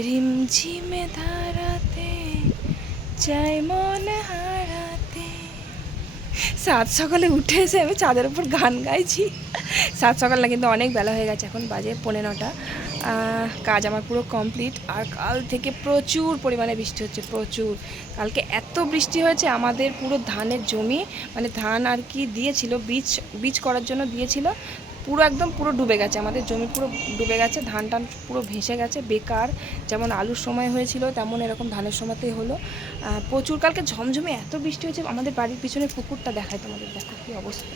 রিমঝিমে ধারাতে চাই মন হারাতে সাত সকালে উঠে এসে আমি চাঁদের উপর গান গাইছি। সাত সকাল না কিন্তু অনেক বেলা হয়ে গেছে, এখন বাজে পৌনে নটা। কাজ আমার পুরো কমপ্লিট। আর কাল থেকে প্রচুর পরিমাণে বৃষ্টি হচ্ছে, প্রচুর। কালকে এত বৃষ্টি হয়েছে, আমাদের পুরো ধানের জমি মানে ধান আর কি দিয়েছিল, বীজ বীজ করার জন্য দিয়েছিল। পুরো একদম পুরো ডুবে গেছে, আমাদের জমি পুরো ডুবে গেছে ধান টান পুরো ভেসে গেছে, বেকার, যেমন আলুর সময় হয়েছিল, তেমন এরকম ধানের সময়তেই হলো। প্রচুর, কালকে ঝমঝমে এত বৃষ্টি হয়েছে, আমাদের বাড়ির পিছনে পুকুরটা দেখায় তোমাদের, দেখো কি অবস্থা।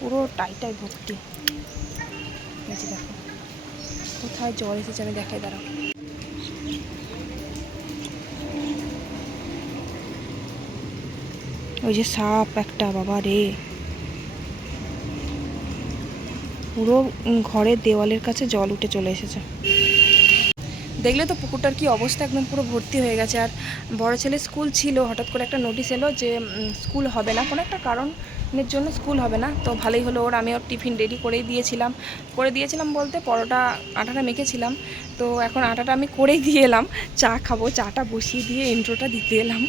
পুরো টাইটাই ভর্তি। দেখো, কোথায় জল এসেছে আমি দেখাই, দাঁড়াও। ওই যে সাপ একটা বাবা রে পুরো ঘরের দেওয়ালের কাছে জল উঠে চলে এসেছে। দেখলে তো পুকুরটার কি অবস্থা? একদম পুরো ভর্তি হয়ে গেছে। আর বড় ছেলে স্কুল ছিল, হঠাৎ করে একটা নোটিশ এলো যে স্কুল হবে না। কোনো একটা কারণের জন্য স্কুল হবে না। তো ভালোই হলো ওর। আমি ওর টিফিন রেডি করেই দিয়েছিলাম। করে দিয়েছিলাম বলতে পরোটা, আটাটা মেখেছিলাম। তো এখন আটাটা আমি করেই দিয়ে এলাম। চা খাব, চাটা বসিয়ে দিয়ে ইন্ট্রোটা দিতে এলাম।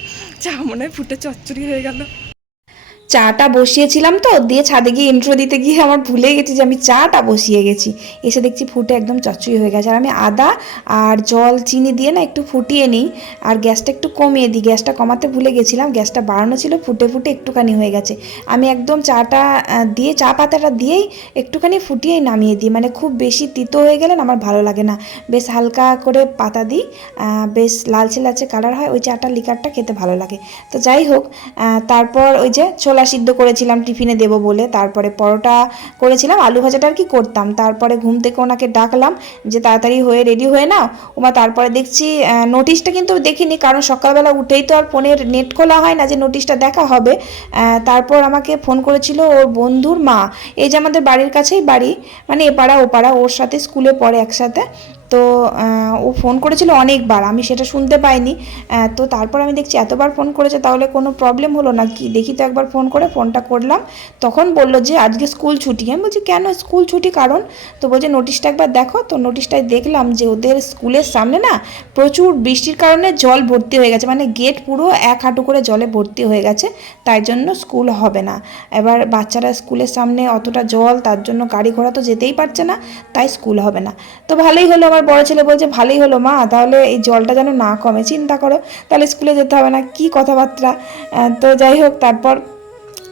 চা মনে হয় ফুটে চচ্চড়ি হয়ে গেল। চাটা বসিয়েছিলাম তো, দিয়ে ছাদে গিয়ে ইন্ট্রো দিতে গিয়ে আমার ভুলে গেছি যে আমি চাটা বসিয়ে গেছি। এসে দেখছি ফুটে একদম চচ্চড়ি হয়ে গেছে। আর আমি আদা আর জল, চিনি দিয়ে না একটু ফুটিয়ে নিই। আর গ্যাসটা একটু কমিয়ে দিই। গ্যাসটা কমাতে ভুলে গেছিলাম। গ্যাসটা বাড়ানো ছিল, ফুটে ফুটে একটুখানি হয়ে গেছে। আমি একদম চাটা দিয়ে চা পাতাটা দিয়েই একটুখানি ফুটিয়েই নামিয়ে দিই। মানে খুব বেশি তিতো হয়ে গেলে আমার ভালো লাগে না। বেশ হালকা করে পাতা দিই। বেশ লালচে লালচে কালার হয়। ওই চাটার লিকারটা খেতে ভালো লাগে। তো যাই হোক তারপর ওই যে ছোলা সিদ্ধ করেছিলাম, টিফিনে দেবো বলে। তারপরে পরোটা করেছিলাম, আলু ভাজাটা আর কি করতাম। তারপরে ঘুম থেকে ওনাকে ডাকলাম যে, তাড়াতাড়ি হয়ে রেডি হয়ে নাও। ওমা তারপরে দেখছি নোটিশটা কিন্তু দেখিনি, কারণ সকালবেলা উঠেই তো আর ফোনের নেট খোলা হয় না যে নোটিশটা দেখা হবে। তারপর আমাকে ফোন করেছিল ওর বন্ধুর মা। এই যে, আমাদের বাড়ির কাছেই বাড়ি মানে এপাড়া ওপাড়া, ওর সাথে স্কুলে পড়ে একসাথে। তো ও ফোন করেছিল অনেকবার, আমি সেটা শুনতে পাইনি। তো তারপর আমি দেখছি এতবার ফোন করেছে, তাহলে কোনো প্রবলেম হলো না। কি, দেখি তো একবার ফোন করে ফোনটা করলাম। তখন বলল যে, আজকে স্কুল ছুটি। আমি বলছি, কেন? স্কুল ছুটি কারণ? তো বলছে নোটিশটা একবার দেখো। তো নোটিশটায় দেখলাম যে, ওদের স্কুলের সামনে না প্রচুর বৃষ্টির কারণে জল ভর্তি হয়ে গেছে। মানে গেট পুরো এক হাঁটু করে জলে ভর্তি হয়ে গেছে, তাই জন্য স্কুল হবে না। এবার বাচ্চারা স্কুলের সামনে অতটা জল, তার জন্য গাড়ি ঘোড়া তো যেতেই পারছে না, তাই স্কুল হবে না। তো ভালোই হলো আমার বড় ছেলে বলছে, ভালোই হলো মা, তাহলে এই জলটা যেন না কমে। চিন্তা করো, তাহলে স্কুলে যেতে হবে না, কি কথাবার্তা। তো যাই হোক, তারপর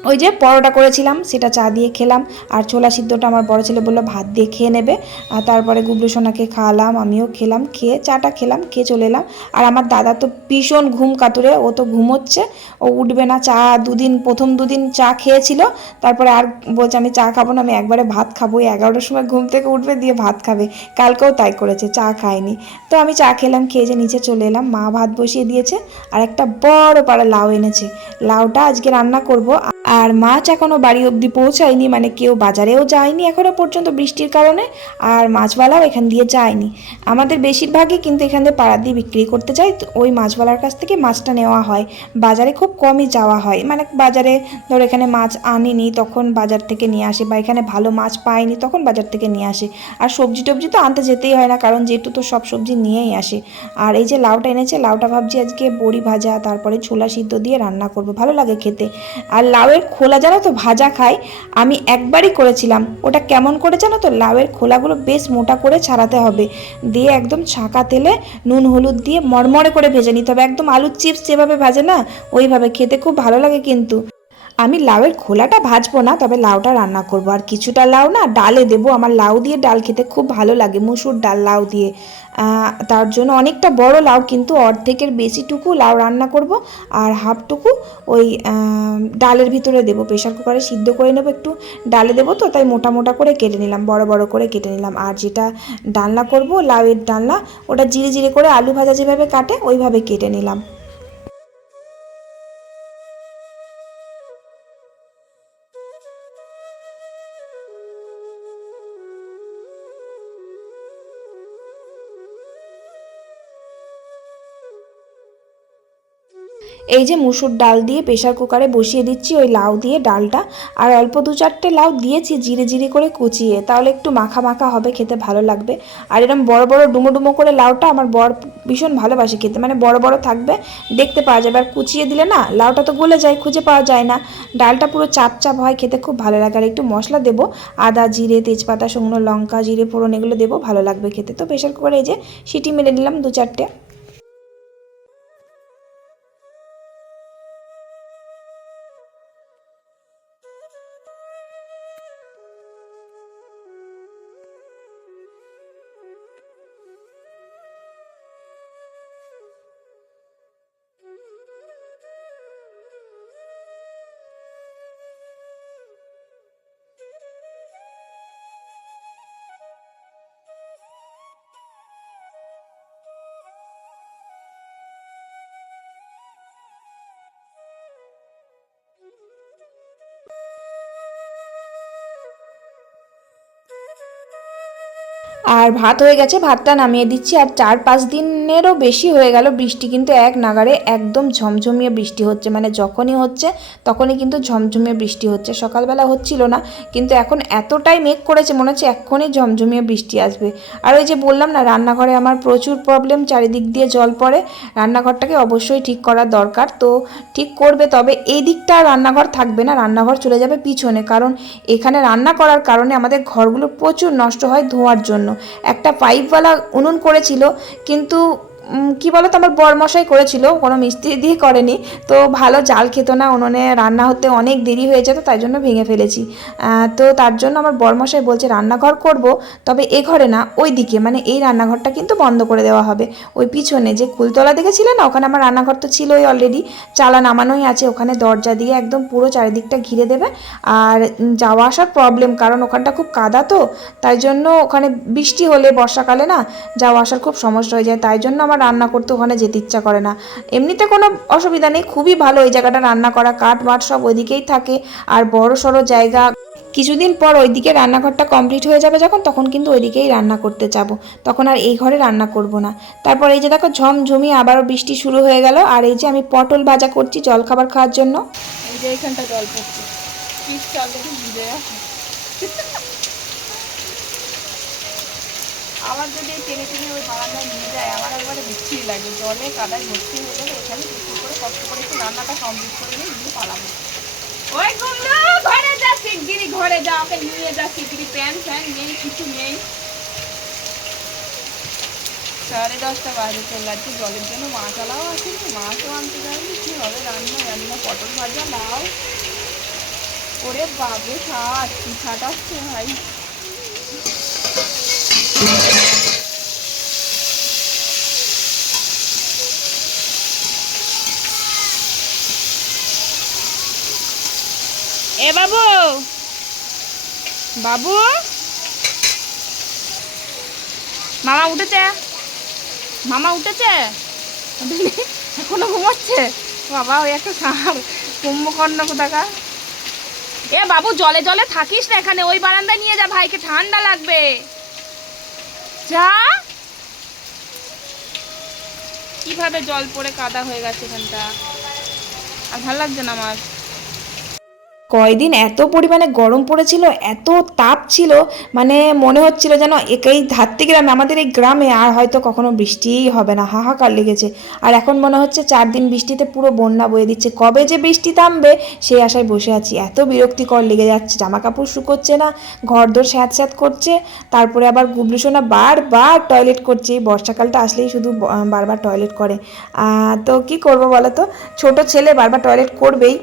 ওই যে পরোটা করেছিলাম, সেটা চা দিয়ে খেলাম। আর ছোলা সিদ্ধটা আমার বড় ছেলে বলল, ভাত দিয়ে খেয়ে নেবে। আর তারপরে গুবলু সোনাকে খাওয়ালাম, আমিও খেলাম, খেয়ে চাটা খেলাম, খেয়ে চলে এলাম। আর আমার দাদা তো ভীষণ ঘুম কাতুরে, ও তো ঘুমোচ্ছে, ও উঠবে না, চা দুদিন, প্রথম দুদিন চা খেয়েছিল। তারপরে আর বলছে, আমি চা খাব না, আমি একবারে ভাত খাব। এই এগারোটার সময় ঘুম থেকে উঠবে, দিয়ে ভাত খাবে। কালকেও তাই করেছে, চা খায়নি। তো আমি চা খেলাম, খেয়ে যে নিচে চলে এলাম। মা ভাত বসিয়ে দিয়েছে, আর একটা বড় পাড়া লাউ এনেছে। লাউটা আজকে রান্না করব। আর মাছ এখনও বাড়ি অবধি পৌঁছায়নি মানে কেউ বাজারেও যায়নি এখনও পর্যন্ত বৃষ্টির কারণে, আর মাছওয়ালাও এখান দিয়ে যায়নি। আমাদের বেশিরভাগই কিন্তু এখান দিয়ে পাড়া দিয়ে বিক্রি করতে তো ওই মাছওয়ালার কাছ থেকে মাছটা নেওয়া হয়। বাজারে খুব কমই যাওয়া হয় মানে বাজারে ধর এখানে মাছ আনিনি, তখন বাজার থেকে নিয়ে আসে, বা এখানে ভালো মাছ পাইনি তখন বাজার থেকে নিয়ে আসে। আর সবজি টবজি তো আনতে যেতেই হয় না, কারণ যেহেতু তো সব সবজি নিয়েই আসে। আর এই যে লাউটা এনেছে, লাউটা ভাবছি আজকে বড়ি ভাজা, তারপরে ছোলা সিদ্ধ দিয়ে রান্না করব, ভালো লাগে খেতে। আর লাউয়ের খোলা জানো তো ভাজা খাই আমি একবারই করেছিলাম। ওটা কেমন করে জানো তো? লাউয়ের খোলাগুলো বেশ মোটা করে ছাড়াতে হবে। দিয়ে একদম ছাঁকা তেলে নুন, হলুদ দিয়ে মরমরে করে ভেজে নিতে হবে। একদম আলুর চিপস যেভাবে ভাজে না, ওইভাবে। খেতে খুব ভালো লাগে কিন্তু। আমি লাউয়ের খোলাটা ভাজবো না, তবে লাউটা রান্না করব। আর কিছুটা লাউ না, ডালে দেবো। আমার লাউ দিয়ে ডাল খেতে খুব ভালো লাগে, মুসুর ডাল লাউ দিয়ে। তার জন্য অনেকটা বড় লাউ, কিন্তু অর্ধেকের বেশিটুকু লাউ রান্না করব আর হাফটুকু ওই ডালের ভিতরে দেব। প্রেশার কুকারে সিদ্ধ করে নেব একটু। ডালে দেবো তো, তাই মোটা মোটা করে কেটে নিলাম, বড় বড় করে কেটে নিলাম। আর যেটা ডালনা করব, লাউয়ের ডালনা, ওটা জিরে জিরে করে আলু ভাজা যেভাবে কাটে, ওইভাবে কেটে নিলাম। এই যে মুসুর ডাল দিয়ে প্রেশার কুকারে বসিয়ে দিচ্ছি, ওই লাউ দিয়ে ডালটা। আর অল্প দু চারটে লাউ দিয়েছি জিরে জিরে করে কুচিয়ে, তাহলে একটু মাখা মাখা হবে, খেতে ভালো লাগবে। আর এরকম বড় বড় ডুমো ডুমো করে লাউটা আমার বর ভীষণ ভালোবাসে খেতে মানে বড় বড় থাকবে, দেখতে পাওয়া যাবে। আর কুচিয়ে দিলে না, লাউটা তো গলে যায়, খুঁজে পাওয়া যায় না। ডালটা পুরো চাপ চাপ হয়, খেতে খুব ভালো লাগে। আর একটু মশলা দেবো, আদা, জিরে, তেজপাতা, শুকনো লঙ্কা, জিরে ফোড়ন এগুলো দেবো, ভালো লাগবে খেতে। তো প্রেশার কুকারে এই যে সিটি মেরে নিলাম দু চারটে। আর ভাত হয়ে গেছে, ভাতটা নামিয়ে দিচ্ছি। আর চার পাঁচ দিনেরও বেশি হয়ে গেল বৃষ্টি, কিন্তু এক নাগারে একদম ঝমঝমিয়ে বৃষ্টি হচ্ছে। মানে যখনই হচ্ছে, তখনই কিন্তু ঝমঝমিয়ে বৃষ্টি হচ্ছে। সকালবেলা হচ্ছিল না, কিন্তু এখন এতটাই মেঘ করেছে, মনে হচ্ছে এক্ষুনি ঝমঝমিয়ে বৃষ্টি আসবে। আর ওই যে বললাম না, রান্নাঘরে আমার প্রচুর প্রবলেম চারিদিক দিয়ে জল পড়ে। রান্নাঘরটাকে অবশ্যই ঠিক করা দরকার। তো ঠিক করবে, তবে এই দিকটা রান্নাঘর থাকবে না, রান্নাঘর চলে যাবে পিছনে। কারণ এখানে রান্না করার কারণে আমাদের ঘরগুলো প্রচুর নষ্ট হয় ধোঁয়ার জন্য। একটা পাইপওয়ালা উনুন করেছিল কিন্তু উম, বলো তো আমার বরমশাই করেছিল কোনো মিস্ত্রি দিয়ে করেনি। তো ভালো জাল খেত না উনুনে রান্না হতে অনেক দেরি হয়ে যেত তাই জন্য ভেঙে ফেলেছি। তো তার জন্য আমার বরমশাই বলছে রান্নাঘর করব তবে এ ঘরে না ওই দিকে মানে এই রান্নাঘরটা কিন্তু বন্ধ করে দেওয়া হবে। ওই পিছনে যে কুলতলা দেখেছিলে না ওখানে আমার রান্নাঘর তো ছিলই অলরেডি চালা নামানোই আছে ওখানে দরজা দিয়ে একদম পুরো চারিদিকটা ঘিরে দেবে। আর যাওয়া আসার প্রবলেম কারণ ওখানটা খুব কাদা তো তাই জন্য ওখানে বৃষ্টি হলে বর্ষাকালে না যাওয়া আসার খুব সমস্যা হয়ে যায়। তাই জন্য আমার রান্না করতে ওখানে যেতে ইচ্ছা করে না। এমনিতে কোনো অসুবিধা নেই, খুবই ভালো ওই জায়গাটা রান্না করা, কাঠ মাঠ সব ওইদিকেই থাকে। আর বড় সড়ো জায়গা, কিছুদিন পর ওইদিকে রান্নাঘরটা কমপ্লিট হয়ে যাবে যখন, তখন কিন্তু ওইদিকেই রান্না করতে যাব। তখন আর এই ঘরে রান্না করব না। তারপর এই যে দেখো ঝমঝমি আবারও বৃষ্টি শুরু হয়ে গেল, আর এই যে আমি পটল ভাজা করছি জলখাবার খাওয়ার জন্য। এই যে এখানটা জল পড়ছে। আবার যদি টেনে টেনে ওই বারান্দায় নিয়ে যায় আমার একবারে লাগে জলে কাদায় ভর্তি হয়ে গেলে এখানে একটু করে কষ্ট করে একটু রান্নাটা কমপ্লিট করে নিয়ে নিয়ে পালাবো। ওই গুল্লু ঘরে যা শিগগিরি ঘরে যা ওকে নিয়ে যা শিগগিরি প্যান ফ্যান নেই কিছু নেই। সাড়ে দশটা বাজে চলে যাচ্ছে জলের জন্য মাছ আলাও আছে মাছও আনতে যায়নি কি হবে রান্না রান্না পটল ভাজা লাউ। ওরে বাবরে ছাট কি ছাটাচ্ছে ভাই। বাবু। বাবু। মামা উঠেছে? মামা উঠেছে? এখনও ঘুমাচ্ছে? বাবা, ওই একটা সার। কুম্ভকর্ণ কোথাকার? এ বাবু, জলে জলে থাকিস না এখানে। ওই বারান্দায় নিয়ে যা ভাইকে, ঠান্ডা লাগবে। যা। কীভাবে জল পড়ে কাদা হয়ে গেছে এখানটা? আর ভালো লাগছে না আমার? কয়দিন এত পরিমাণে গরম পড়েছিল, এত তাপ ছিল মানে মনে হচ্ছিল যেন এই ধাত্তি গ্রামে, আমাদের এই গ্রামে আর হয়তো কখনো বৃষ্টিই হবে না, হাহাকার লেগেছে। আর এখন মনে হচ্ছে চার দিন বৃষ্টিতে পুরো বন্যা বয়ে দিচ্ছে, কবে যে বৃষ্টি থামবে সেই আশায় বসে আছি, এত বিরক্তিকর লেগে যাচ্ছে জামা কাপড় শুকোচ্ছে না ঘর দোর স্যাঁত স্যাঁত করছে, তারপরে আবার গুবলু সোনা বারবার টয়লেট করছে, এই বর্ষাকালটা আসলেই শুধু বারবার টয়লেট করে। তো কি করব বলো তো? ছোট ছেলে বারবার টয়লেট করবেই।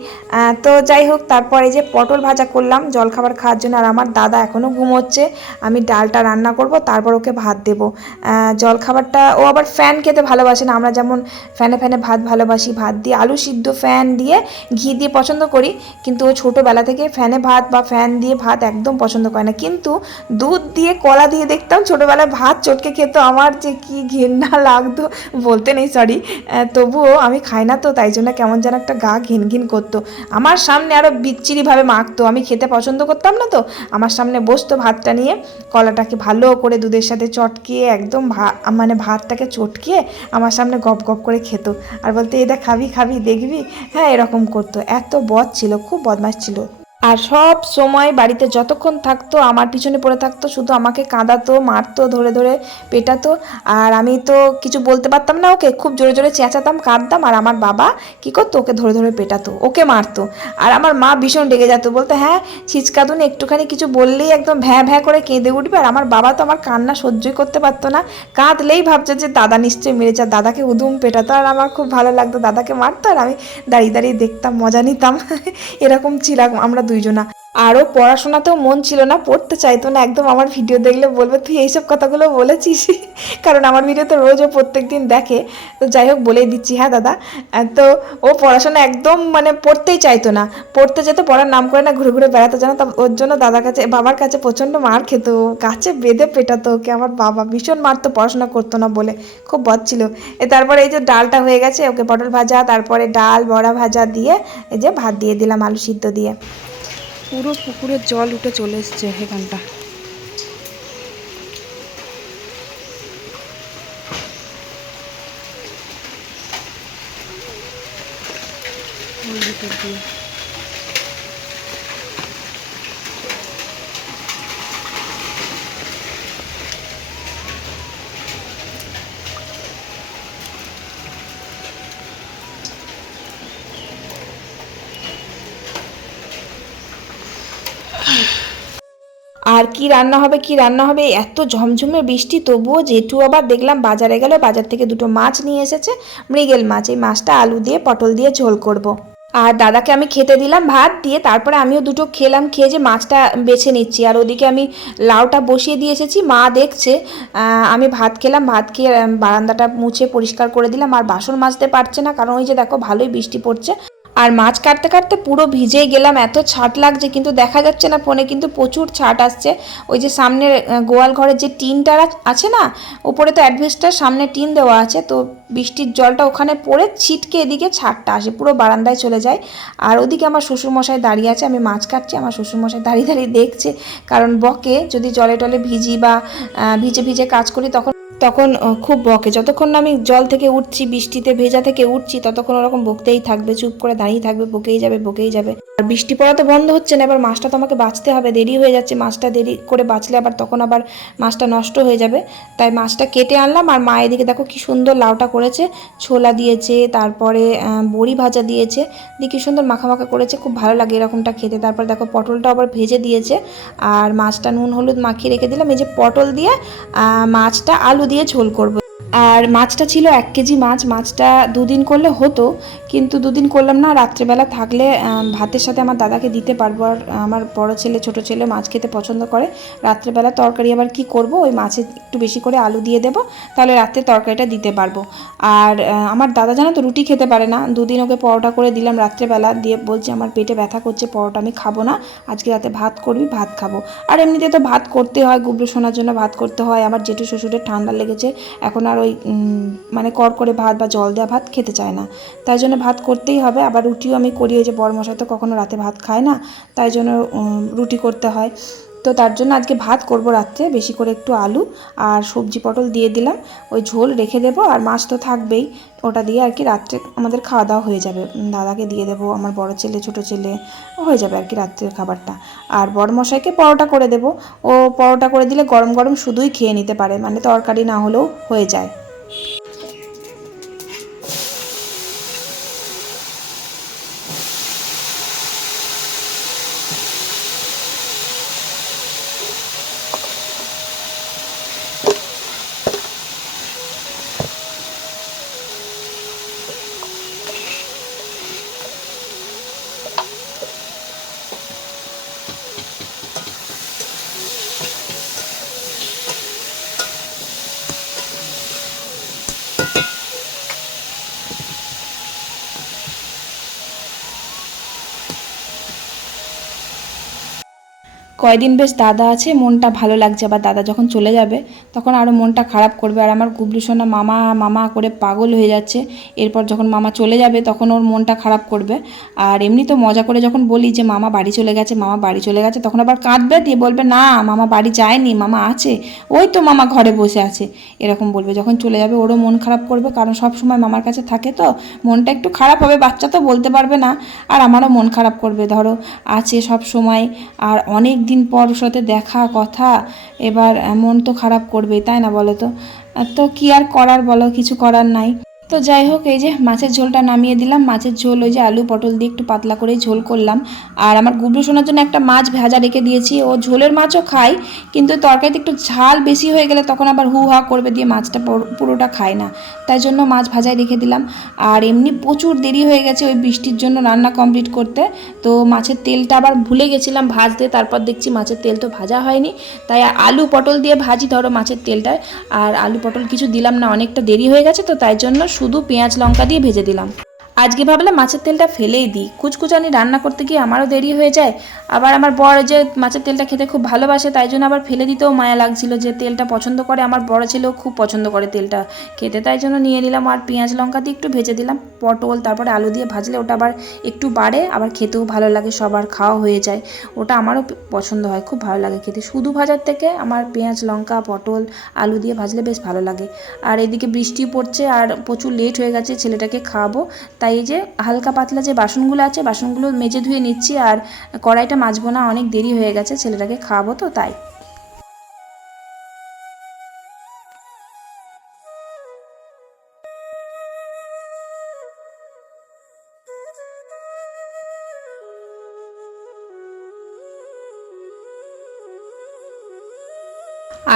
তো যাই হোক, তারপর এই যে পটল ভাজা করলাম, জলখাবার খাওয়ার জন্য, আর আমার দাদা এখনও ঘুমোচ্ছে, আমি ডালটা রান্না করব, তারপর ওকে ভাত দেবো। জলখাবারটা, ও আবার ফ্যান খেতে ভালোবাসে না, আমরা যেমন ফ্যানে ফ্যানে ভাত ভালোবাসি, ভাত দিয়ে আলু সিদ্ধ ফ্যান দিয়ে ঘি দিয়ে পছন্দ করি, কিন্তু ও ছোটোবেলা থেকে ফ্যানে ভাত বা ফ্যান দিয়ে ভাত একদম পছন্দ করে না। কিন্তু দুধ দিয়ে, কলা দিয়ে দেখতাম ছোটোবেলায় ভাত চটকে খেত, আমার যে কি ঘেন্না লাগতো, বলতে নেই সরি তবুও আমি খাই না তো, তাই জন্য কেমন যেন একটা গা ঘিন ঘিন করতো। আমার সামনে আরও বিচ্ছিরি বিচ্ছিরিভাবে মাখতো। আমি খেতে পছন্দ করতাম না তো। আমার সামনে বসতো ভাতটা নিয়ে। কলাটাকে ভালো করে দুধের সাথে চটকিয়ে একদম ভা- মানে ভাতটাকে চটকিয়ে আমার সামনে গপ গপ করে খেত। আর বলতে এটা খাবি খাবি, দেখবি। হ্যাঁ এরকম করতো। এত বদ ছিল, খুব বদমাস ছিল। আর সব সময় বাড়িতে যতক্ষণ থাকতো, আমার পিছনে পড়ে থাকতো, শুধু আমাকে কাঁদাতো, মারতো, ধরে ধরে পেটাতো। আর আমি তো কিছু বলতে পারতাম না ওকে, খুব জোরে জোরে চেঁচাতাম, কাঁদতাম। আর আমার বাবা কী করতো, ওকে ধরে ধরে পেটাতো, ওকে মারতো। আর আমার মা ভীষণ রেগে যেত, বলতো হ্যাঁ ছিচকাদুন, একটুখানি কিছু বললেই একদম ভ্যাঁ ভ্যাঁ করে কেঁদে উঠবে। আর আমার বাবা তো আমার কান্না সহ্যই করতে পারতো না। কাঁদলেই ভাবছে যে, দাদা নিশ্চয়ই মেরেছে। আর দাদাকে উদুম পেটাতো। আর আমার খুব ভালো লাগতো, দাদাকে মারতো। আর আমি দাঁড়িয়ে দাঁড়িয়ে দেখতাম, মজা নিতাম। এরকম ছিলাম আমরা দুইজনা। আরও পড়াশোনাতেও মন ছিল না, পড়তে চাইতো না। একদম আমার ভিডিও দেখলে বলবে, তুই এইসব কথাগুলো বলেছিস? কারণ আমার ভিডিও তো রোজও প্রত্যেক দিন দেখে। তো যাই হোক, বলেই দিচ্ছি হ্যাঁ দাদা? তো ও পড়াশোনা একদম মানে পড়তেই চাইতো না। পড়তে যেত পড়ার নাম করে না, ঘুরে ঘুরে বেড়াতো জানো তা ওর জন্য দাদার কাছে, বাবার কাছে প্রচণ্ড মার খেত। গাছে বেঁধে পেটাতো ওকে। আমার বাবা ভীষণ মারতো পড়াশোনা করতো না বলে। খুব বদ ছিল। এ তারপরে এই যে ডালটা হয়ে গেছে, ওকে পটল ভাজা, তারপরে ডাল, বড়া ভাজা দিয়ে এই যে ভাত দিয়ে দিলাম, আলু সিদ্ধ দিয়ে। পুরো পুকুরের জল উঠে চলে এসছে এখানটা ওই ভিতর দিয়ে আর কি রান্না হবে, কি রান্না হবে? এত ঝমঝমে বৃষ্টি, তবুও জেঠু আবার দেখলাম বাজারে গেল, বাজার থেকে দুটো মাছ নিয়ে এসেছে, মৃগেল মাছ। এই মাছটা আলু দিয়ে, পটল দিয়ে ঝোল করব। আর দাদাকে আমি খেতে দিলাম ভাত দিয়ে, তারপরে আমিও দুটো খেলাম, খেয়ে যে মাছটা বেছে নিচ্ছি। আর ওদিকে আমি লাউটা বসিয়ে দিয়ে এসেছি, মা দেখছে আমি ভাত খেলাম, ভাত খেয়ে বারান্দাটা মুছে পরিষ্কার করে দিলাম, আর বাসন মাজতে পারছে না, কারণ ওই যে দেখো ভালোই বৃষ্টি পড়ছে। আর মাছ কাটতে কাটতে পুরো ভিজেই গেলাম এত ছাট লাগছে কিন্তু দেখা যাচ্ছে না ফোনে কিন্তু প্রচুর ছাট আসছে। ওই যে সামনের আহ, গোয়াল ঘরের যে টিনটা আছে না উপরে তো অ্যাডভেস্টার সামনে টিন দেওয়া আছে তো বৃষ্টির জলটা ওখানে পড়ে ছিটকে এদিকে ছাটটা আসে পুরো বারান্দায় চলে যায়। আর ওদিকে আমার শ্বশুরমশাই দাঁড়িয়ে আছে আমি মাছ কাটছি আমার শ্বশুরমশাই দাঁড়িয়ে দাঁড়িয়ে দেখছে কারণ বকে যদি জলে টলে ভিজি বা ভিজে ভিজে কাজ করি তখন তখন খুব বকে। যতক্ষণ না আমি জল থেকে উঠছি, বৃষ্টিতে ভেজা থেকে উঠছি, ততক্ষণ ওরকম বকতেই থাকবে, চুপ করে দাঁড়িয়ে থাকবে, বকেই যাবে বকেই যাবে। আর বৃষ্টি পড়া তো বন্ধ হচ্ছে না, এবার মাছটা তো আমাকে বাঁচতে হবে, দেরি হয়ে যাচ্ছে। মাছটা দেরি করে বাঁচলে আবার, তখন আবার মাছটা নষ্ট হয়ে যাবে। তাই মাছটা কেটে আনলাম, আর মা এদিকে দেখো কি সুন্দর লাউটা করেছে। ছোলা দিয়েছে, তারপরে বড়ি ভাজা দিয়েছে। দিয়ে কি সুন্দর মাখা মাখা করেছে, খুব ভালো লাগে এরকমটা খেতে। তারপর দেখো পটলটা আবার ভেজে দিয়েছে। আর মাছটা নুন, হলুদ মাখিয়ে রেখে দিলাম। এই যে পটল দিয়ে মাছটা আলু দিয়ে ঝোল করব। আর মাছটা ছিল এক কেজি মাছ, মাছটা দুদিন করলে হতো, কিন্তু দুদিন করলাম না, রাত্রেবেলা থাকলে ভাতের সাথে আমার দাদাকে দিতে পারব, আর আমার বড় ছেলে, ছোট ছেলে মাছ খেতে পছন্দ করে, রাত্রেবেলা তরকারি আবার কি করব, ওই মাছে একটু বেশি করে আলু দিয়ে দেবো, তাহলে রাত্রে তরকারিটা দিতে পারব। আর আমার দাদা জানো তো রুটি খেতে পারে না, দুদিন ওকে পরোটা করে দিলাম রাত্রেবেলা, দিয়ে বলছে আমার পেটে ব্যথা করছে, পরোটা আমি খাব না, আজকে রাতে ভাত করবি, ভাত খাব। আর এমনিতে তো ভাত করতে হয় গুবলু শোনার জন্য ভাত করতে হয়, আমার জেঠু শ্বশুরের ঠান্ডা লেগেছে, এখন আর ওই মানে কর করে ভাত বা জল দেওয়া ভাত খেতে চায় না। তাই জন্য ভাত করতেই হবে। আবার রুটিও আমি করি ওই যে বড় মশাই তো কখনো রাতে ভাত খায় না। তাই জন্য রুটি করতে হয়। তো তার জন্য আজকে ভাত করব রাত্রে, বেশি করে একটু আলু আর সবজি পটল দিয়ে দিলাম। ওই ঝোল রেখে দেবো আর মাছ তো থাকবেই। ওটা দিয়ে আর কি রাত্রে আমাদের খাওয়া দাওয়া হয়ে যাবে। দাদাকে দিয়ে দেবো, আমার বড় ছেলে, ছোট ছেলে, হয়ে যাবে আর কি রাত্রের খাবারটা। আর বড় মশাইকে পরোটা করে দেবো। ও পরোটা করে দিলে গরম গরম শুধুই খেয়ে নিতে পারে মানে তরকারি না হলেও হয়ে যায়। কয়দিন বেশ দাদা আছে, মনটা ভালো লাগছে আবার দাদা যখন চলে যাবে, তখন আরও মনটা খারাপ করবে আর আমার গুবলু সোনা মামা মামা করে পাগল হয়ে যাচ্ছে। এরপর যখন মামা চলে যাবে, তখন ওর মনটা খারাপ করবে। আর এমনি তো মজা করে যখন বলি যে, মামা বাড়ি চলে গেছে, মামা বাড়ি চলে গেছে, তখন আবার কাঁদবে, দিয়ে বলবে, না, মামা বাড়ি যায়নি, মামা আছে। ওই তো মামা ঘরে বসে আছে, এরকম বলবে। যখন চলে যাবে, ওরও মন খারাপ করবে, কারণ সব সময় মামার কাছে থাকে তো, মনটা একটু খারাপ হবে, বাচ্চা তো বলতে পারবে না। আর আমারও মন খারাপ করবে, ধরো, আছে সব সময়। আর অনেক দিন পর ওর সাথে দেখা, কথা, এবার মন তো খারাপ করবেই, তাই না বলো তো? তো কি আর করার বলো, কিছু করার নাই। তো যাই হোক, এই যে মাছের ঝোলটা নামিয়ে দিলাম। মাছের ঝোল ওই যে আলু পটল দিয়ে একটু পাতলা করেই ঝোল করলাম। আর আমার গুবলু শোনার জন্য একটা মাছ ভাজা রেখে দিয়েছি। ও ঝোলের মাছও খায়, কিন্তু তরকারিতে একটু ঝাল বেশি হয়ে গেলে তখন আবার হু হা করবে দিয়ে মাছটা পুরো- পুরোটা খায় না। তাই জন্য মাছ ভাজাই রেখে দিলাম। আর এমনি প্রচুর দেরি হয়ে গেছে ওই বৃষ্টির জন্য রান্না কমপ্লিট করতে। তো মাছের তেলটা আবার ভুলে গেছিলাম ভাজতে, তারপর দেখছি মাছের তেল তো ভাজা হয়নি। তাই আলু পটল দিয়ে ভাজি ধরো মাছের তেলটায়। আর আলু পটল কিছু দিলাম না, অনেকটা দেরি হয়ে গেছে তো তাই জন্য শুধু পেঁয়াজ লঙ্কা দিয়ে ভেজে দিলাম। আজকে ভাবলাম মাছের তেলটা ফেলেই দিই। কুচকুচানি রান্না করতে গিয়ে আমারও দেরি হয়ে যায়। আবার আমার বড় যে মাছের তেলটা খেতে খুব ভালোবাসে, তাই জন্য আবার ফেলে দিতেও মায়া লাগছিল যে তেলটা পছন্দ করে। আমার বড় ছেলেও খুব পছন্দ করে তেলটা খেতে, তাই জন্য নিয়ে নিলাম আর পেঁয়াজ লঙ্কা দিয়ে একটু ভেজে দিলাম। পটল, তারপরে আলু দিয়ে ভাজলে ওটা আবার একটু বাড়ে, আবার খেতেও ভালো লাগে, সবার খাওয়া হয়ে যায়। ওটা আমারও পছন্দ হয়, খুব ভালো লাগে খেতে। শুধু ভাজার থেকে আমার পেঁয়াজ, লঙ্কা, পটল, আলু দিয়ে ভাজলে বেশ ভালো লাগে। আর এদিকে বৃষ্টি পড়ছে আর প্রচুর লেট হয়ে গেছে, ছেলেটাকে খাওয়াবো, তাই এই যে হালকা পাতলা যে বাসনগুলো আছে, বাসনগুলো মেজে ধুয়ে নিচ্ছি আর কড়াইটা মাজবো না, অনেক দেরি হয়ে গেছে, ছেলেটাকে খাওয়াবো তো, তাই।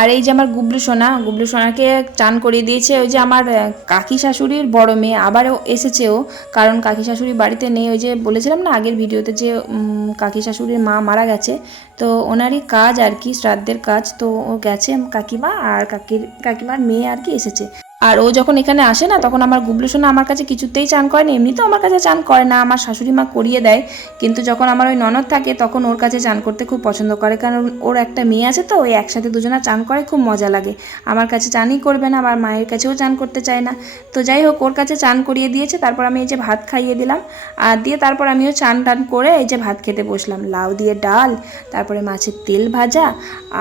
আর এই যে আমার গুবলু সোনা, গুবলু সোনাকে চান করিয়ে দিয়েছে ওই যে আমার কাকি শাশুড়ির বড় মেয়ে। আবারও এসেছে ও, কারণ কাকি শাশুড়ি বাড়িতে নেই। ওই যে বলেছিলাম না আগের ভিডিওতে যে কাকি শাশুড়ির মা মারা গেছে, তো ওনারই কাজ আর কি, শ্রাদ্ধের কাজ। তো ও গেছে কাকিমা আর কাকির, কাকিমার মেয়ে আর কি এসেছে। আর ও যখন এখানে আসে না, তখন আমার গুবলু সোনা আমার কাছে কিছুতেই চান করে না এমনিতেও আমার কাছে চান করে না, আমার শাশুড়ি মা করিয়ে দেয়। কিন্তু যখন আমার ওই ননদ থাকে, তখন ওর কাছে চান করতে খুব পছন্দ করে। কারণ ওর একটা মেয়ে আছে তো, ওই একসাথে দুজনা চান করে, খুব মজা লাগে। আমার কাছে চানই করবে না, আমার মায়ের কাছেও চান করতে চায় না। তো যাই হোক, ওর কাছে চান করিয়ে দিয়েছে, তারপর আমি এই যে ভাত খাইয়ে দিলাম। আর দিয়ে তারপর আমিও চান টান করে এই যে ভাত খেতে বসলাম। লাউ দিয়ে ডাল, তারপরে মাছের তেল ভাজা,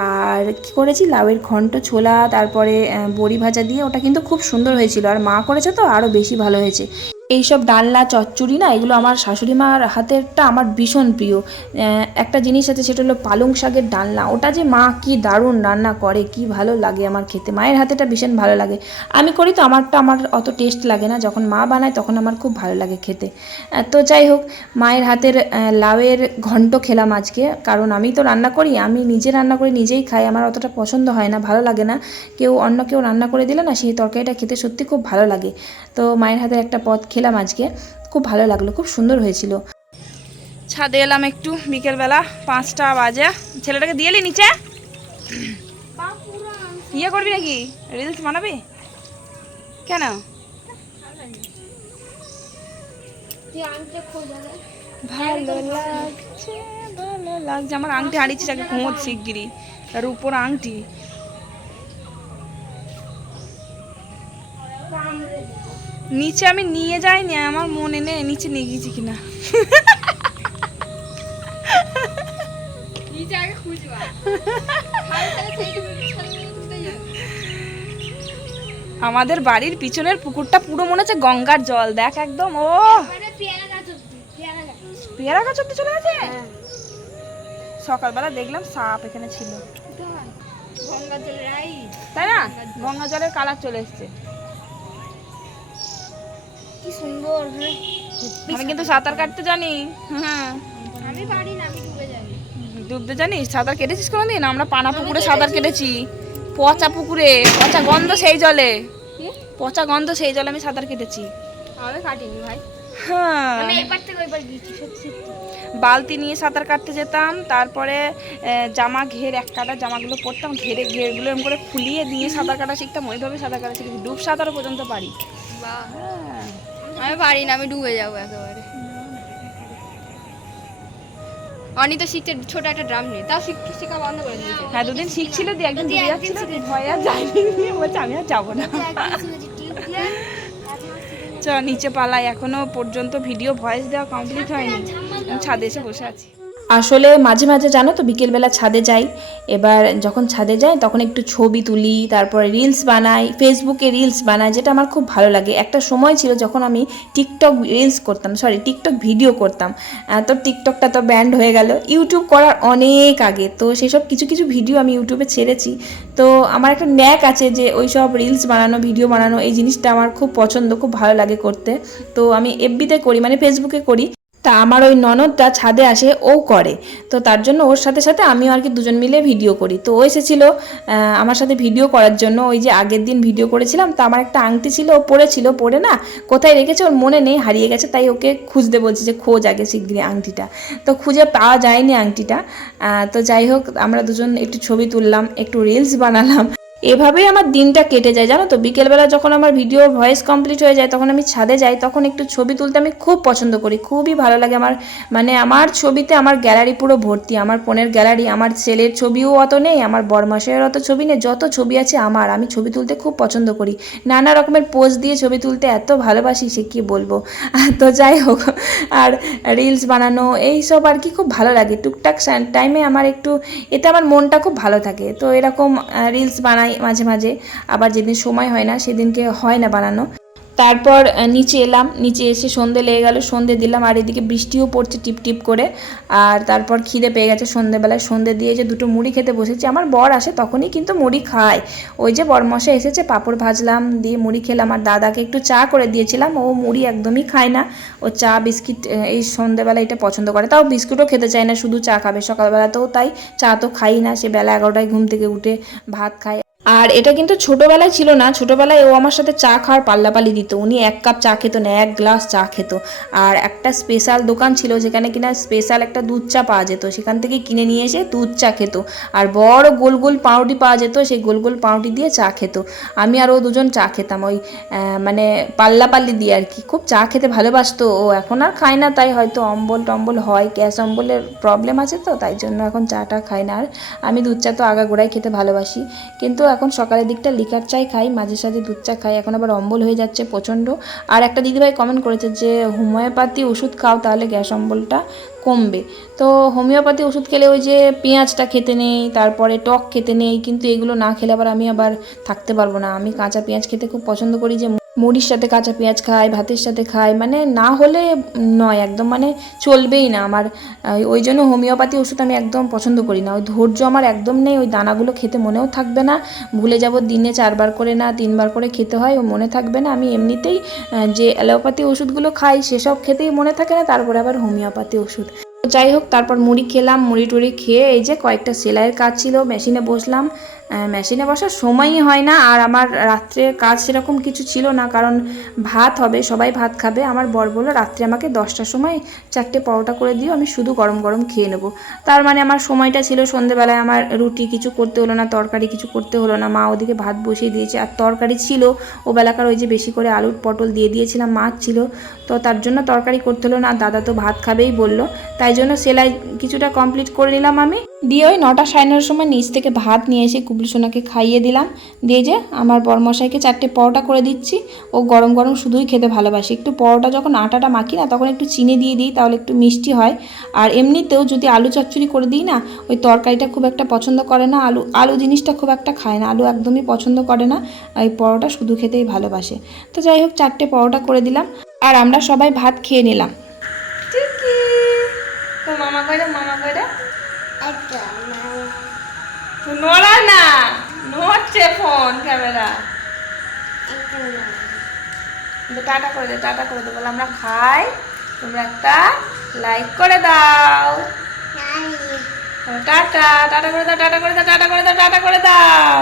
আর কি করেছি? লাউয়ের ঘন্ট ছোলা, তারপরে বড়ি ভাজা দিয়ে ওটা কিন্তু খুব সুন্দর হয়েছিল। আর মা করেছে তো আরও বেশি ভালো হয়েছে। এইসব ডালনা, চচ্চড়ি না, এগুলো আমার শাশুড়ি মার হাতেরটা আমার ভীষণ প্রিয়। একটা জিনিস আছে, সেটা হলো পালং শাকের ডালনা। ওটা যে মা কি দারুণ রান্না করে, কি ভালো লাগে আমার খেতে। মায়ের হাতেটা ভীষণ ভালো লাগে। আমি করি তো, আমারটা আমার অত টেস্ট লাগে না। যখন মা বানায়, তখন আমার খুব ভালো লাগে খেতে। তো যাই হোক, মায়ের হাতের লাউয়ের ঘন্ট খেলাম আজকে। কারণ আমি তো রান্না করি, আমি নিজে রান্না করি, নিজেই খাই। আমার অতটা পছন্দ হয় না, ভালো লাগে না। কেউ অন্য কেউ রান্না করে দিলে না, সেই তরকারিটা খেতে সত্যি খুব ভালো লাগে। তো মায়ের হাতের একটা পদ খেলাম আজকে। খুব ভালো লাগল, খুব সুন্দর হয়েছিল। ছাদে এলাম একটু, বিকেলবেলা পাঁচটা বাজে। ছেলেটাকে দিয়ে নিচে। ইয়ে করবি নাকি? রিলস বানাবি? কেন? লাগছে আমার আংটি হারিয়েছিস আগে কোমর শিগগিরি তার উপর আংটি। নিচে আমি নিয়ে যাইনি আমার মনে নেই নিচে নিয়ে গেছি কিনা। আমাদের বাড়ির পিছনের পুকুরটা পুরো মনে হচ্ছে গঙ্গার জল দেখ একদম ও। পেয়ারা গাছ অব্দি চলে গেছে? সকালবেলা দেখলাম সাপ এখানে ছিল। তাই না? গঙ্গা জলের কালার চলে এসছে। কি সুন্দর আমি কিন্তু সাঁতার কাটতে জানি। হ্যাঁ। আমি পারি না আমি ডুবে যাই। ডুবতে জানিস? সাঁতার কেটেছিস কোনোদিন? আমরা পানা পুকুরে সাঁতার কেটেছি। পচা পুকুরে পচা গন্ধ সেই জলে। পচা গন্ধ সেই জলে আমি সাঁতার কেটেছি। আমি কাটিনি ভাই। হ্যাঁ। আমি এপার থেকে ওইবার গিয়েছি সত্যি সত্যি। বালতি নিয়ে সাঁতার কাটতে যেতাম। তারপরে জামা ঘের এক কাটা জামাগুলো পরতাম। ঘেরে ঘেরগুলো এরকম করে ফুলিয়ে দিয়ে সাঁতার কাটা শিখতাম। ওইভাবে সাঁতার কাটা শিখেছি। ডুব সাঁতারও পর্যন্ত পারি। বাহ। হ্যাঁ। আমি পারি না আমি ডুবে যাব একেবারে। অনি তো শিখছে ছোট একটা ড্রাম নিয়ে। তাও শিখ শেখা বন্ধ করে দিয়েছে। হ্যাঁ দুদিন শিখছিল দিয়ে একদিন দিয়ে যাচ্ছিল। ভয় আর যায়নি। বলছে আমি আর যাব না। চ নিচে পালাই। এখনও পর্যন্ত ভিডিও ভয়েস দেওয়া কমপ্লিট হয়নি। আমি ছাদে এসে বসে আছি। আসলে মাঝে মাঝে জানো তো বিকেলবেলা ছাদে যাই। এবার যখন ছাদে যাই তখন একটু ছবি তুলি, তারপরে রিলস বানাই ফেসবুকে রিলস বানাই, যেটা আমার খুব ভালো লাগে। একটা সময় ছিল যখন আমি টিকটক রিলস করতাম সরি টিকটক ভিডিও করতাম। তো টিকটকটা তো ব্যান্ড হয়ে গেল। ইউটিউব করার অনেক আগে, তো সেসব কিছু কিছু ভিডিও আমি ইউটিউবে ছেড়েছি। তো আমার একটা ন্যাক আছে যে ওই সব রিলস বানানো ভিডিও বানানো, এই জিনিসটা আমার খুব পছন্দ, খুব ভালো লাগে করতে। তো আমি এফবিতে করি মানে ফেসবুকে করি। তা আমার ওই ননদটা ছাদে আসে, ও করে। তো তার জন্য ওর সাথে সাথে আমিও আর কি দুজন মিলে ভিডিও করি। তো ও এসেছিল আমার সাথে ভিডিও করার জন্য। ওই যে আগের দিন ভিডিও করেছিলাম, তো আমার একটা আংটি ছিল, ও পড়েছিল পড়ে না কোথায় রেখেছে ওর মনে নেই, হারিয়ে গেছে, তাই ওকে খুঁজতে বলছি যে খোঁজ আগে শিগগিরি আংটিটা। তো খুঁজে পাওয়া যায়নি আংটিটা। তো যাই হোক, আমরা দুজন একটু ছবি তুললাম, একটু রিলস বানালাম। এভাবেই আমার দিনটা কেটে যায়, জানো তো? বিকেলবেলা যখন আমার ভিডিও ভয়েস কমপ্লিট হয়ে যায়, তখন আমি ছাদে যাই, তখন একটু ছবি তুলতে আমি খুব পছন্দ করি, খুবই ভালো লাগে আমার। মানে আমার ছবিতে আমার গ্যালারি পুরো ভর্তি, আমার ফোনের গ্যালারি আমার ছেলের ছবিও অত নেই, আমার বরমাসের অত ছবি নেই, যত ছবি আছে আমার, আমি ছবি তুলতে খুব পছন্দ করি। নানা রকমের পোজ দিয়ে ছবি তুলতে এত ভালোবাসি, সে কি বলব? তো যাই হোক, আর রিলস বানানো এই সব আর কি খুব ভালো লাগে। টুকটাক টাইমে আমার একটু, এতে আমার মনটা খুব ভালো থাকে। তো এরকম রিলস বানাই মাঝে মাঝে, আবার যেদিন সময় হয় না সেদিনকে হয় না বানানো। তারপর নিচে এলাম, নিচে এসে সন্ধে লেগে গেল, সন্ধে দিলাম, আর এদিকে বৃষ্টিও পড়ছে টিপ টিপ করে, আর তারপর খিদে পেয়ে গেছে সন্ধেবেলায়। সন্ধে দিয়ে যে দুটো মুড়ি খেতে বসেছি, আমার বর আসে তখনই কিন্তু মুড়ি খায়। ওই যে বরমশা এসেছে, পাঁপড় ভাজলাম, দিয়ে মুড়ি খেলাম, আর দাদাকে একটু চা করে দিয়েছিলাম, ও মুড়ি একদমই খায় না। ও চা, বিস্কিট এই সন্ধেবেলা এটা পছন্দ করে, তাও বিস্কুটও খেতে চায় না, শুধু চা খাবে। সকালবেলাতেও তাই, চা তো খাই না, সে বেলা এগারোটায় ঘুম থেকে উঠে ভাত খায় আর এটা কিন্তু ছোটবেলায় ছিল না। ছোটবেলায় ও আমার সাথে চা খাওয়ার পাল্লাপালি দিত। উনি এক কাপ চা খেত, না, এক গ্লাস চা খেত। আর একটা স্পেশাল দোকান ছিল যেখানে কিনা স্পেশাল একটা দুধ চা পাওয়া যেত। সেখান থেকে কিনে নিয়ে এসে দুধ চা খেত। আর বড় গোল গোল পাউরুটি পাওয়া যেত, সেই গোল গোল পাউরুটি দিয়ে চা খেত। আমি আর ও দুজন চা খেতাম। ওই মানে পাল্লাপাল্লি দিয়ে আর কি। খুব চা খেতে ভালোবাসতো। ও এখন আর খায় না, তাই হয়তো অম্বল টম্বল হয়, গ্যাস অম্বলের প্রবলেম আছে তো, তাই জন্য এখন চাটা খায় না। আর আমি দুধ চা তো আগাগোড়াই খেতে ভালোবাসি। কিন্তু এখন সকালের দিকটা লিকার চাই খাই, মাঝে সাঝে দুধ চা খাই। এখন আবার অম্বল হয়ে যাচ্ছে প্রচণ্ড। আর একটা দিদিভাই কমেন্ট করেছে যে, হোমিওপ্যাথি ওষুধ খাও তাহলে গ্যাস অম্বলটা কমবে। তো হোমিওপ্যাথি ওষুধ খেলে ওই যে পেঁয়াজটা খেতে নেই, তারপরে টক খেতে নেই, কিন্তু এগুলো না খেলে আবার আমি আবার থাকতে পারব না। আমি কাঁচা পেঁয়াজ খেতে খুব পছন্দ করি যে মুড়ির সাথে কাঁচা পেঁয়াজ খাই, ভাতের সাথে খাই মানে না হলে নয়, একদম মানে চলবেই না আমার। ওই জন্য হোমিওপ্যাথি ওষুধ আমি একদম পছন্দ করি না। ওই ধৈর্য আমার একদম নেই, ওই দানাগুলো খেতে মনেও থাকবে না। ভুলে যাব দিনে চারবার করে না, তিনবার করে খেতে হয়, ও মনে থাকবে না। আমি এমনিতেই যে অ্যালোপ্যাথি ওষুধগুলো খাই, সেসব খেতেই মনে থাকে না, তারপরে আবার হোমিওপ্যাথি ওষুধ। যাই হোক, তারপর মুড়ি খেলাম, মুড়ি টুড়ি খেয়ে এই যে কয়েকটা সেলাইয়ের কাজ ছিল, মেশিনে বসলাম। মেশিনে বসার সময়ই হয় না। আর আমার রাত্রে কাজ সেরকম কিছু ছিল না, কারণ ভাত হবে, সবাই ভাত খাবে। আমার বর বলল, রাত্রে আমাকে দশটার সময় চারটে পরোটা করে দিও, আমি শুধু গরম গরম খেয়ে নেব। তার মানে আমার সময়টা ছিল সন্ধেবেলায়। আমার রুটি কিছু করতে হলো না, তরকারি কিছু করতে হলো না। মা ওদিকে ভাত বসিয়ে দিয়েছে, আর তরকারি ছিল। ও বেলাকার ওই যে বেশি করে আলুর পটল দিয়ে দিয়েছিলাম, মাছ ছিল। তো তার জন্য তরকারি করতে হলো না দাদা তো ভাত খাবেই বলল। তাই জন্য সেলাই কিছুটা কমপ্লিট করে নিলাম আমি। দিয়ে ওই নটা সাড়ে নটার সময় নিচ থেকে ভাত নিয়ে এসে কুবলি সোনাকে খাইয়ে দিলাম। দিয়ে যে আমার বরমশাইকে চারটে পরোটা করে দিচ্ছি। ও গরম গরম শুধুই খেতে ভালোবাসে। একটু পরোটা যখন আটাটা মাখি না, তখন একটু চিনি দিয়ে দিই, তাহলে একটু মিষ্টি হয়। আর এমনিতেও যদি আলু চচ্চড়ি করে দিই না, ওই তরকারিটা খুব একটা পছন্দ করে না। আলু আলু জিনিসটা খুব একটা খায় না। আলু একদমই পছন্দ করে না। ওই পরোটা শুধু খেতেই ভালোবাসে। তো যাই হোক, চারটে পরোটা করে দিলাম। আর আমরা সবাই ভাত খেয়ে নিলাম। তো মামা মামা নড়া না নড়ছে ফোন ক্যামেরা টাটা করে দে টাটা করে দে বলে আমরা খাই। তোমরা একটা লাইক করে দাও। টাটা টাটা করে দাও টাটা করে দাও টাটা করে দাও টাটা করে দাও।